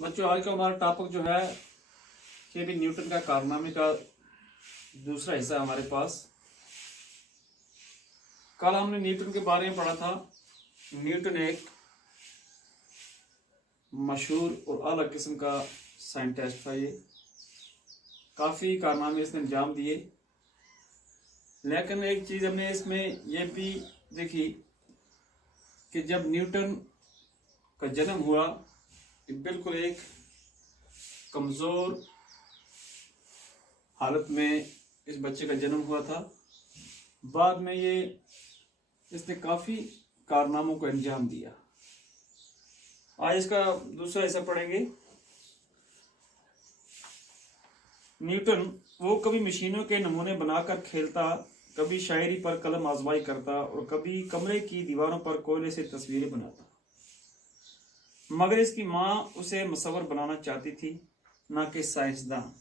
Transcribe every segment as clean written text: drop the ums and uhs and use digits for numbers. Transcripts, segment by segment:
बच्चों, आज का हमारा टॉपिक जो है कि भी न्यूटन का कारनामे का दूसरा हिस्सा हमारे पास। कल हमने न्यूटन के बारे में पढ़ा था। न्यूटन एक मशहूर और अलग किस्म का साइंटिस्ट था। ये काफ़ी कारनामे इसने अंजाम दिए, लेकिन एक चीज़ हमने इसमें यह भी देखी कि जब न्यूटन का जन्म हुआ, बिल्कुल एक कमज़ोर हालत में इस बच्चे का जन्म हुआ था। बाद में इसने काफ़ी कारनामों को अंजाम दिया। आज इसका दूसरा हिस्सा पढ़ेंगे। न्यूटन वो कभी मशीनों के नमूने बनाकर खेलता, कभी शायरी पर कलम आजमाई करता और कभी कमरे की दीवारों पर कोयले से तस्वीरें बनाता। मगर इसकी माँ उसे मुसव्विर बनाना चाहती थी, ना कि साइंसदान।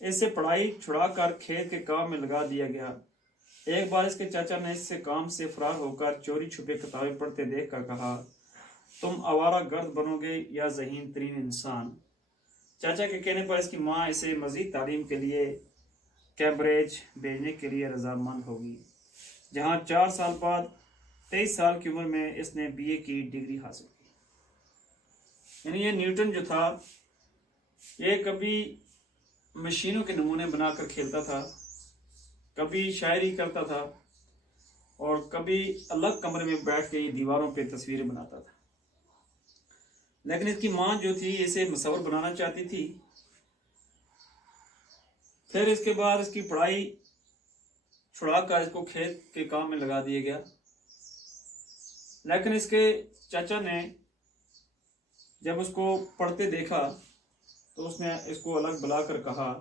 इससे पढ़ाई छुड़ाकर खेत के काम में लगा दिया गया। एक बार इसके चाचा ने इससे काम से फरार होकर चोरी छुपे किताबें पढ़ते देखकर कहा, तुम आवारा गर्द बनोगे या ज़हीन तरीन इंसान। चाचा के कहने पर इसकी माँ इसे मज़ीद तालीम के लिए कैम्ब्रिज भेजने के लिए रजामंद होगी, जहाँ 4 साल बाद 23 साल की उम्र में इसने BA की डिग्री हासिल की। यानी ये न्यूटन जो था, ये कभी मशीनों के नमूने बनाकर खेलता था, कभी शायरी करता था और कभी अलग कमरे में बैठ के दीवारों पे तस्वीरें बनाता था। लेकिन इसकी माँ जो थी, इसे मुसव्विर बनाना चाहती थी। फिर इसके बाद इसकी पढ़ाई छुड़ाकर इसको खेत के काम में लगा दिया गया। लेकिन इसके चाचा ने जब उसको पढ़ते देखा तो उसने इसको अलग बुलाकर कहा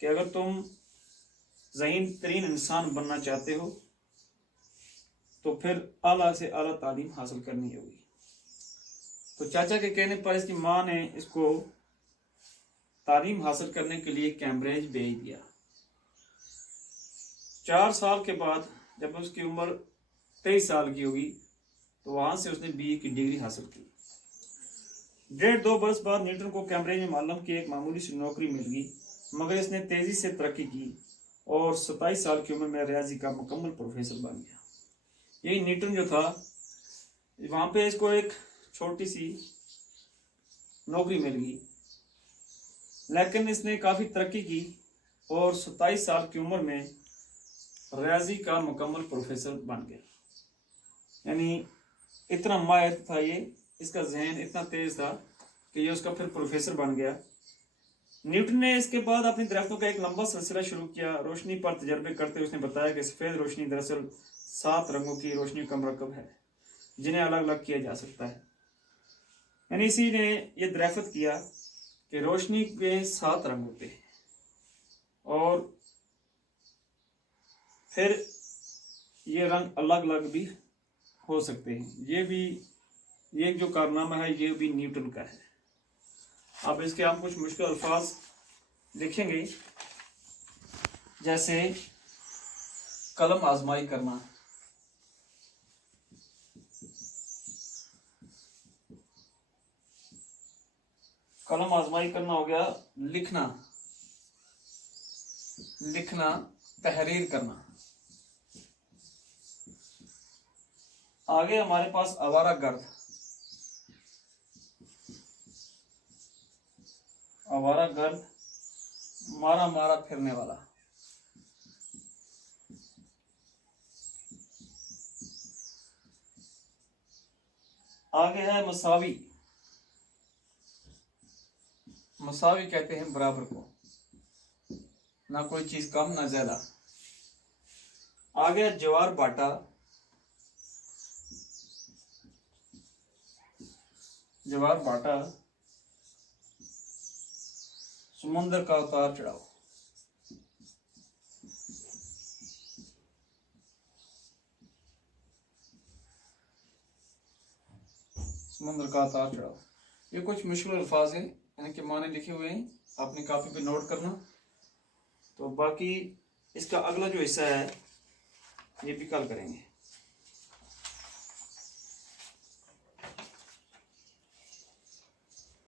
कि अगर तुम ज़हीन तरीन इंसान बनना चाहते हो तो फिर आला से आला तालीम हासिल करनी होगी। तो चाचा के कहने पर इसकी माँ ने इसको तालीम हासिल करने के लिए कैम्ब्रिज भेज दिया। 4 साल के बाद जब उसकी उम्र 23 साल की होगी तो वहाँ से उसने BA की डिग्री हासिल की। 1.5-2 बरस बाद न्यूटन को कैम्ब्रिज में मालूम की एक मामूली सी नौकरी मिल गई, मगर इसने तेज़ी से तरक्की की और 27 साल की उम्र में रियाजी का मुकम्मल प्रोफेसर बन गया। यही न्यूटन जो था, वहाँ पे इसको एक छोटी सी नौकरी मिल गई, लेकिन इसने काफ़ी तरक्की की और 27 साल की उम्र में रियाजी का मुकम्मल प्रोफेसर बन गया। यानी इतना माहिर था ये, इसका जहन इतना तेज था कि ये उसका फिर प्रोफेसर बन गया। न्यूटन ने इसके बाद अपनी दरियाफ्तों का एक लंबा सिलसिला शुरू किया। रोशनी पर तजर्बे करते हुए उसने बताया कि सफ़ेद रोशनी दरअसल 7 रंगों की रोशनी का मरकब है, जिन्हें अलग अलग किया जा सकता है। यानी इसी ने यह दरियाफ्त किया कि रोशनी के 7 रंग होते हैं और फिर ये रंग अलग अलग भी हो सकते हैं। ये जो कारनामा है ये भी न्यूटन का है। अब इसके हम कुछ मुश्किल अल्फाज लिखेंगे, जैसे कलम आजमाई करना, कलम आजमाई करना हो गया लिखना, तहरीर करना। आगे हमारे पास आवारा गर्द, मारा मारा फिरने वाला। आगे है मसावी कहते हैं बराबर को, ना कोई चीज कम ना ज्यादा। आगे ज्वार बाटा, समुद्र का उतार चढ़ाव। ये कुछ मुश्किल अल्फाज हैं, यानी कि माने लिखे हुए हैं, आपने कापी पे नोट करना। तो बाकी इसका अगला जो हिस्सा है ये भी कल करेंगे।